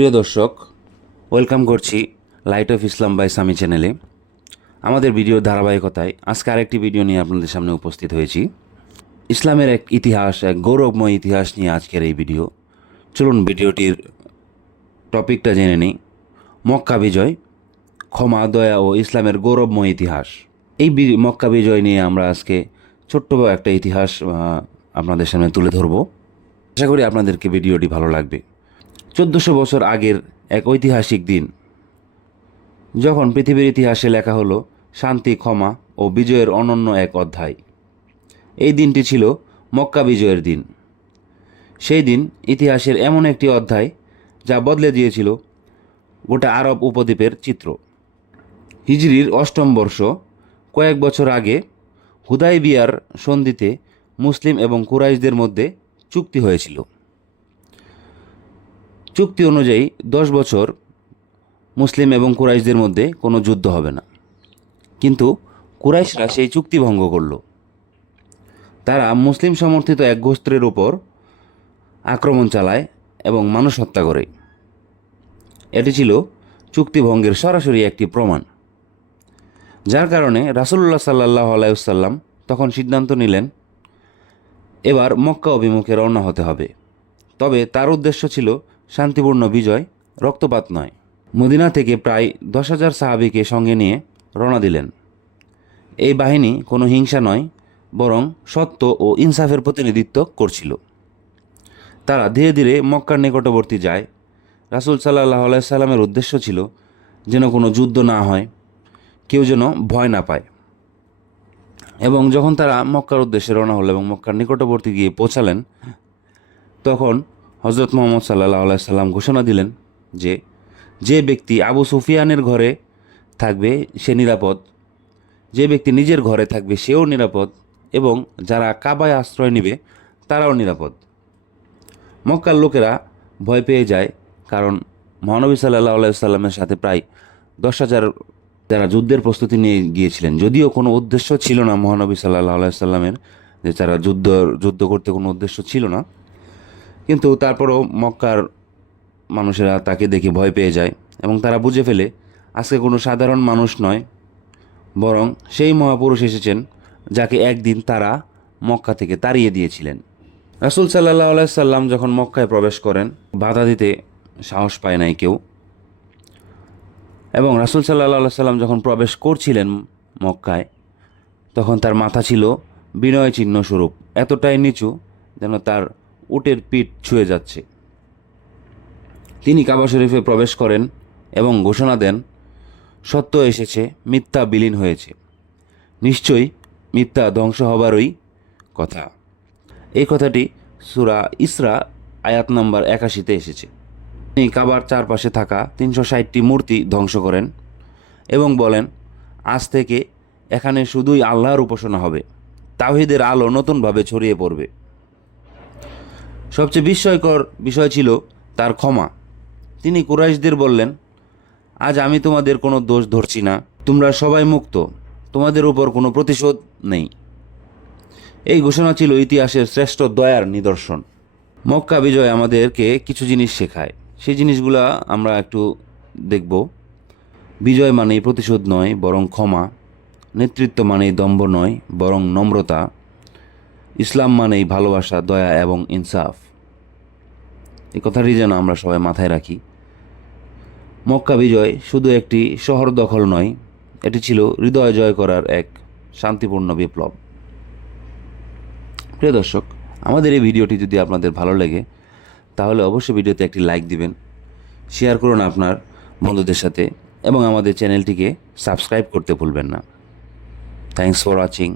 প্রিয় দর্শক, ওয়েলকাম করছি Light of Islam by Sami চ্যানেলে আমাদের ভিডিওর ধারাবাহিকতায় আজকে আরেকটি ভিডিও নিয়ে আপনাদের সামনে উপস্থিত হয়েছি। ইসলামের এক ইতিহাস, এক গৌরবময় ইতিহাস নিয়ে আজকের এই ভিডিও। চলুন ভিডিওটির টপিকটা জেনে নিই। মক্কা বিজয়, ক্ষমা, দয়া ও ইসলামের গৌরবময় ইতিহাস। এই মক্কা বিজয় নিয়ে আমরা আজকে ছোট্ট একটা ইতিহাস আপনাদের সামনে তুলে ধরব। আশা করি আপনাদেরকে ভিডিওটি ভালো লাগবে। চোদ্দোশো বছর আগের এক ঐতিহাসিক দিন। যখন পৃথিবীর ইতিহাসে লেখা হলো, শান্তি, ক্ষমা ও বিজয়ের অনন্য এক অধ্যায়। এই দিনটি ছিল মক্কা বিজয়ের দিন। সেই দিন ইতিহাসের এমন একটি অধ্যায় যা বদলে দিয়েছিল গোটা আরব উপদ্বীপের চিত্র। হিজরির অষ্টম বর্ষ, কয়েক বছর আগে হুদাইবিয়ার সন্ধিতে মুসলিম এবং কুরাইশদের মধ্যে চুক্তি হয়েছিল। চুক্তি অনুযায়ী দশ বছর মুসলিম এবং কুরাইশদের মধ্যে কোনো যুদ্ধ হবে না। কিন্তু কুরাইশরা সেই চুক্তি ভঙ্গ করল। তারা মুসলিম সমর্থিত এক গোস্ত্রের উপর আক্রমণ চালায় এবং মানুষ হত্যা করে। এটি ছিল চুক্তি ভঙ্গের সরাসরি একটি প্রমাণ। যার কারণে রাসুল্লাহ সাল্লাহ আলাইসাল্লাম তখন সিদ্ধান্ত নিলেন, এবার মক্কা অভিমুখে রওনা হতে হবে। তবে তার উদ্দেশ্য ছিল শান্তিপূর্ণ বিজয়, রক্তপাত নয়। মদিনা থেকে প্রায় দশ হাজার সাহাবিকে সঙ্গে নিয়ে রওনা দিলেন। এই বাহিনী কোনো হিংসা নয়, বরং সত্য ও ইনসাফের প্রতিনিধিত্ব করছিল। তারা ধীরে ধীরে মক্কার নিকটবর্তী যায়। রাসুল সাল্লাহ সাল্লামের উদ্দেশ্য ছিল যেন কোনো যুদ্ধ না হয়, কেউ যেন ভয় না পায়। এবং যখন তারা মক্কার উদ্দেশ্যে রওনা হলো এবং মক্কার নিকটবর্তী গিয়ে পৌঁছালেন, তখন হজরত মোহাম্মদ সাল্লাহ সাল্লাম ঘোষণা দিলেন যে যে ব্যক্তি আবু সুফিয়ানের ঘরে থাকবে, সে নিরাপদ। যে ব্যক্তি নিজের ঘরে থাকবে, সেও নিরাপদ এবং যারা কাবায় আশ্রয় নেবে, তারাও নিরাপদ। মক্কার লোকেরা ভয় পেয়ে যায় কারণ মহানবী সাল্লাহ সাল্লামের সাথে প্রায় দশ হাজার যারা যুদ্ধের প্রস্তুতি নিয়ে গিয়েছিলেন। যদিও কোনো উদ্দেশ্য ছিল না মহানবী সাল্লাহ সাল্লামের, যে তারা যুদ্ধ যুদ্ধ করতে কোনো উদ্দেশ্য ছিল না। কিন্তু তারপরও মক্কার মানুষেরা তাকে দেখে ভয় পেয়ে যায় এবং তারা বুঝে ফেলে, আজকে কোনো সাধারণ মানুষ নয়। বরং সেই মহাপুরুষ এসেছেন, যাকে একদিন তারা মক্কা থেকে তাড়িয়ে দিয়েছিলেন। রাসুল সাল্লাহ সাল্লাম যখন মক্কায় প্রবেশ করেন, বাধা দিতে সাহস পায় নাই কেউ। এবং রাসুল সাল্লাহ সাল্লাম যখন প্রবেশ করছিলেন মক্কায়, তখন তার মাথা ছিল বিনয় চিহ্ন স্বরূপ এতটাই নিচু যেন তার উটের পিঠ ছুঁয়ে যাচ্ছে। তিনি কাবা শরীফে প্রবেশ করেন এবং ঘোষণা দেন, সত্য এসেছে, মিথ্যা বিলীন হয়েছে। নিশ্চয়ই মিথ্যা ধ্বংস হবারই কথা। এই কথাটি সুরা ইসরা আয়াত নম্বর একাশিতে এসেছে। তিনি কাবার চারপাশে থাকা তিনশো ষাটটি মূর্তি ধ্বংস করেন এবং বলেন, আজ থেকে এখানে শুধুই আল্লাহর উপাসনা হবে। তাওহিদের আলো নতুনভাবে ছড়িয়ে পড়বে। সবচেয়ে বিস্ময়কর বিষয় ছিল তার ক্ষমা। তিনি কুরাইশদের বললেন, আজ আমি তোমাদের কোনো দোষ ধরছি না। তোমরা সবাই মুক্ত। তোমাদের উপর কোনো প্রতিশোধ নেই। এই ঘোষণা ছিল ইতিহাসের শ্রেষ্ঠ দয়ার নিদর্শন। মক্কা বিজয় আমাদেরকে কিছু জিনিস শেখায়। সেই জিনিসগুলা আমরা একটু দেখব। বিজয় মানেই প্রতিশোধ নয়, বরং ক্ষমা। নেতৃত্ব মানেই দম্ভ নয়, বরং নম্রতা। ইসলাম মানেই ভালোবাসা, দয়া এবং ইনসাফ। এই কথাটি যেন আমরা সবাই মাথায় রাখি। মক্কা বিজয় শুধু একটি শহর দখল নয়, এটি ছিল হৃদয় জয় করার এক শান্তিপূর্ণ বিপ্লব। প্রিয় দর্শক, আমাদের এই ভিডিওটি যদি আপনাদের ভালো লাগে, তাহলে অবশ্যই ভিডিওতে একটি লাইক দিবেন, শেয়ার করুন আপনার বন্ধুদের সাথে, এবং আমাদের চ্যানেলটিকে সাবস্ক্রাইব করতে ভুলবেন না। Thanks for watching